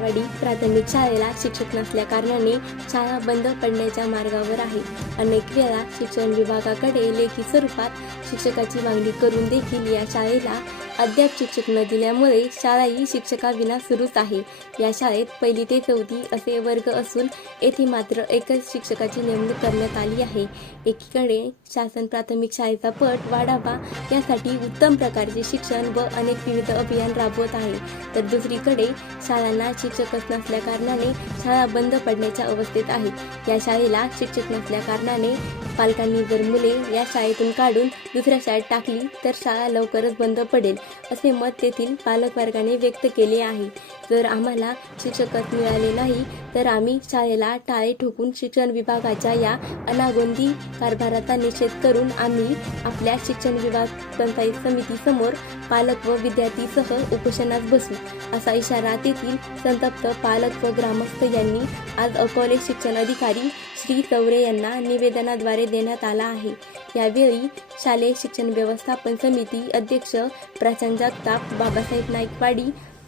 नाईकवाडी प्राथमिक शाळेला शिक्षक नसल्या कारणाने शाळा बंद पडण्याच्या मार्गावर आहे. अनेक वेळा शिक्षण विभागाकडे लेखी स्वरूपात शिक्षकाची मागणी करून देखील या शाळेला अद्याप शिक्षक न दिल्यामुळे शाळा ही शिक्षकाविना सुरूच आहे. या शाळेत पहिली ते चौथी असे वर्ग असून येथे मात्र एकच शिक्षकाची नेमणूक करण्यात आली आहे. एकीकडे शासन प्राथमिक शाळेचा पट वाढावा यासाठी उत्तम प्रकारचे शिक्षण व अनेक विविध अभियान राबवत आहे. तर दुसरीकडे शाळांना शिक्षकच नसल्या कारणाने शाळा बंद पडण्याच्या अवस्थेत आहेत. या शाळेला शिक्षक नसल्या कारणाने पालकांनी जर मुले या शाळेतून काढून दुसऱ्या शाळेत टाकली तर शाळा लवकरच बंद पडेल. असे मत तेथील पालकवर्गाने व्यक्त केले आहे. जर आम्हाला शिक्षकच मिळाले नाही तर आम्ही शाळेला टाळे ठोकून शिक्षण विभागाच्या या अनागोंदी कारभाराचा निषेध करून आम्ही आपल्या शिक्षण विभाग पंचायत समितीसमोर पालक व विद्यार्थीसह उपोषणात बसू असा इशारा तेथील संतप्त पालक व ग्रामस्थ यांनी आज अकोले शिक्षण अधिकारी श्री चौरे यांना निवेदनाद्वारे देण्यात आला आहे. यावेळी शालेय शिक्षण व्यवस्थापन समिती अध्यक्ष प्राचार्य जगताप बाबासाहेब नाईकवाडी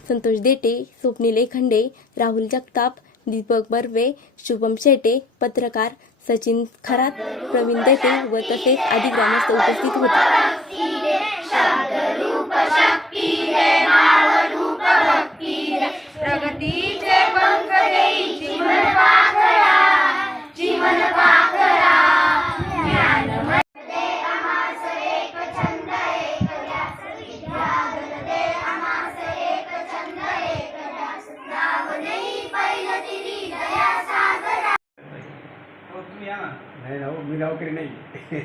संतोष देटे स्वप्नील खंडे राहुल जगताप दीपक बर्वे शुभम शेटे पत्रकार सचिन खरात प्रवीण देटे व तसेच आदी ग्रामस्थ उपस्थित होते. નહીં હું મિલાવકરી નહીં.